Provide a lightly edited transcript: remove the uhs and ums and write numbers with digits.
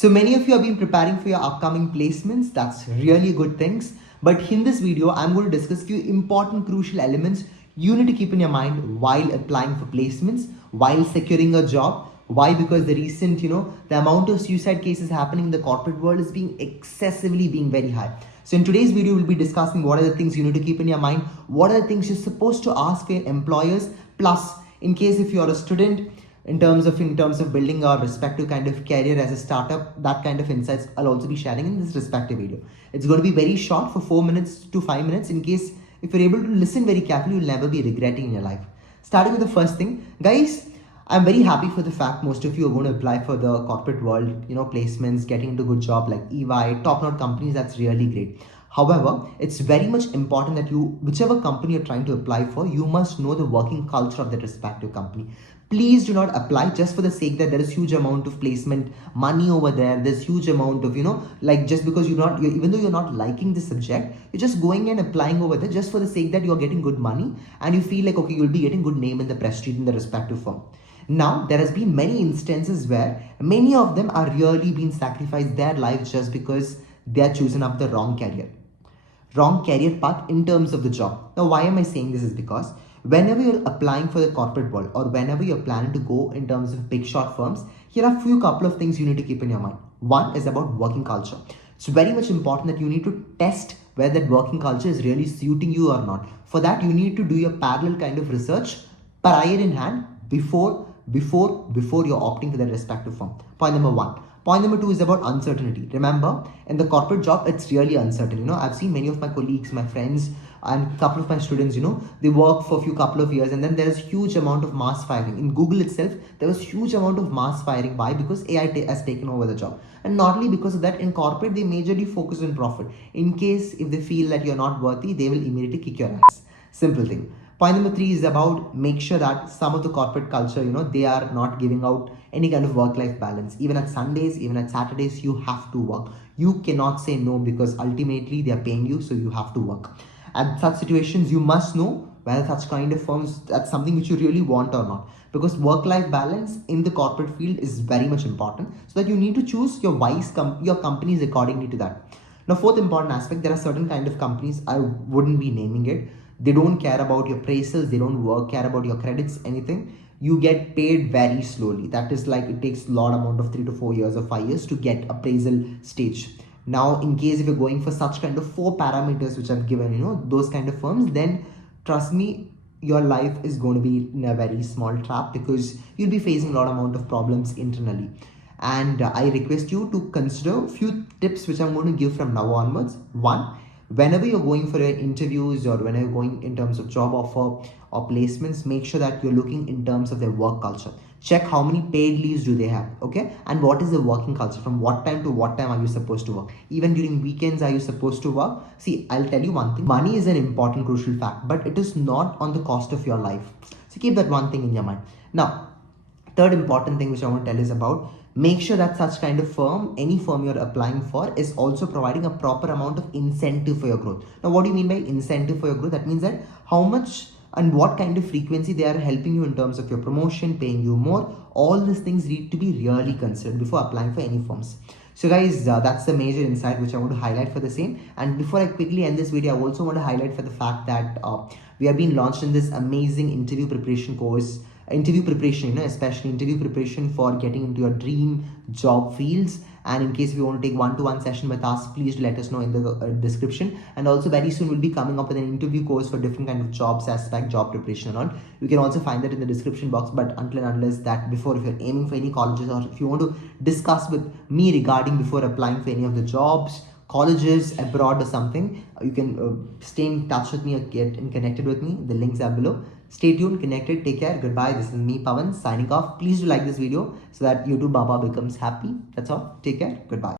So many of you have been preparing for your upcoming placements. That's really good things. But in this video, I'm going to discuss few important crucial elements you need to keep in your mind while applying for placements, while securing a job. Why? Because the recent, the amount of suicide cases happening in the corporate world is being very high. So in today's video, we'll be discussing what are the things you need to keep in your mind, what are the things you're supposed to ask for your employers, plus in case if you're a student, in terms of building our respective kind of career as a startup, that kind of insights I'll also be sharing in this respective video. It's going to be very short, for 4 minutes to 5 minutes. In case if you're able to listen very carefully, you'll never be regretting in your life. Starting with the first thing, guys, I'm very happy for the fact most of you are going to apply for the corporate world, placements, getting into good job like EY, top-notch companies. That's really great. However, it's very much important that whichever company you're trying to apply for, you must know the working culture of that respective company. Please do not apply just for the sake that there is huge amount of placement money over there. There's huge amount of, just because even though you're not liking the subject, you're just going and applying over there just for the sake that you're getting good money and you feel like, okay, you'll be getting good name in the prestige in the respective firm. Now, there has been many instances where many of them are really being sacrificed their lives just because they are choosing up the wrong career path in terms of the job. Now, why am I saying this is because whenever you're applying for the corporate world or whenever you're planning to go in terms of big short firms, here are a couple of things you need to keep in your mind. One is about working culture. It's very much important that you need to test whether that working culture is really suiting you or not. For that, you need to do your parallel kind of research prior in hand before you're opting for that respective firm. Point number one. Point number two is about uncertainty. Remember, in the corporate job, it's really uncertain. I've seen many of my colleagues, my friends, and a couple of my students, they work for a couple of years and then there's huge amount of mass firing. In Google itself, there was huge amount of mass firing. Why? Because AI has taken over the job. And not only because of that, in corporate, they majorly focus on profit. In case if they feel that you're not worthy, they will immediately kick your ass. Simple thing. Point number three is about make sure that some of the corporate culture, they are not giving out any kind of work-life balance. Even at Sundays, even at Saturdays, you have to work. You cannot say no because ultimately they are paying you, so you have to work. At such situations, you must know whether such kind of firms, that's something which you really want or not. Because work-life balance in the corporate field is very much important, so that you need to choose your your companies accordingly to that. Now, fourth important aspect, there are certain kind of companies, I wouldn't be naming it. They don't care about your appraisals, they don't care about your credits, anything. You get paid very slowly. That is like it takes a lot amount of 3 to 4 years or 5 years to get appraisal stage. Now, in case if you're going for such kind of 4 parameters which I've given, those kind of firms, then trust me, your life is going to be in a very small trap because you'll be facing a lot amount of problems internally. And I request you to consider a few tips which I'm going to give from now onwards. One, whenever you're going for your interviews or whenever you're going in terms of job offer or placements, make sure that you're looking in terms of their work culture. Check how many paid leaves do they have, okay? And what is the working culture? From what time to what time are you supposed to work? Even during weekends, are you supposed to work? See, I'll tell you one thing. Money is an important, crucial fact, but it is not on the cost of your life. So keep that one thing in your mind. Now, third important thing which I want to tell is about make sure that such kind of firm, any firm you're applying for, is also providing a proper amount of incentive for your growth. Now, what do you mean by incentive for your growth? That means that how much and what kind of frequency they are helping you in terms of your promotion, paying you more. All these things need to be really considered before applying for any firms. So guys, that's the major insight which I want to highlight for the same. And before I quickly end this video, I also want to highlight for the fact that we have been launched in this amazing interview preparation course, especially interview preparation for getting into your dream job fields. And in case if you want to take one-to-one session with us, please let us know in the description. And also very soon we'll be coming up with an interview course for different kind of jobs aspect, job preparation and all. You can also find that in the description box. But until and unless that, before, if you're aiming for any colleges or if you want to discuss with me regarding before applying for any of the jobs, colleges abroad or something, you can stay in touch with me or get connected with me. The links are below. Stay tuned, connected, take care, goodbye. This is me, Pawan, signing off. Please do like this video so that YouTube Baba becomes happy. That's all. Take care, goodbye.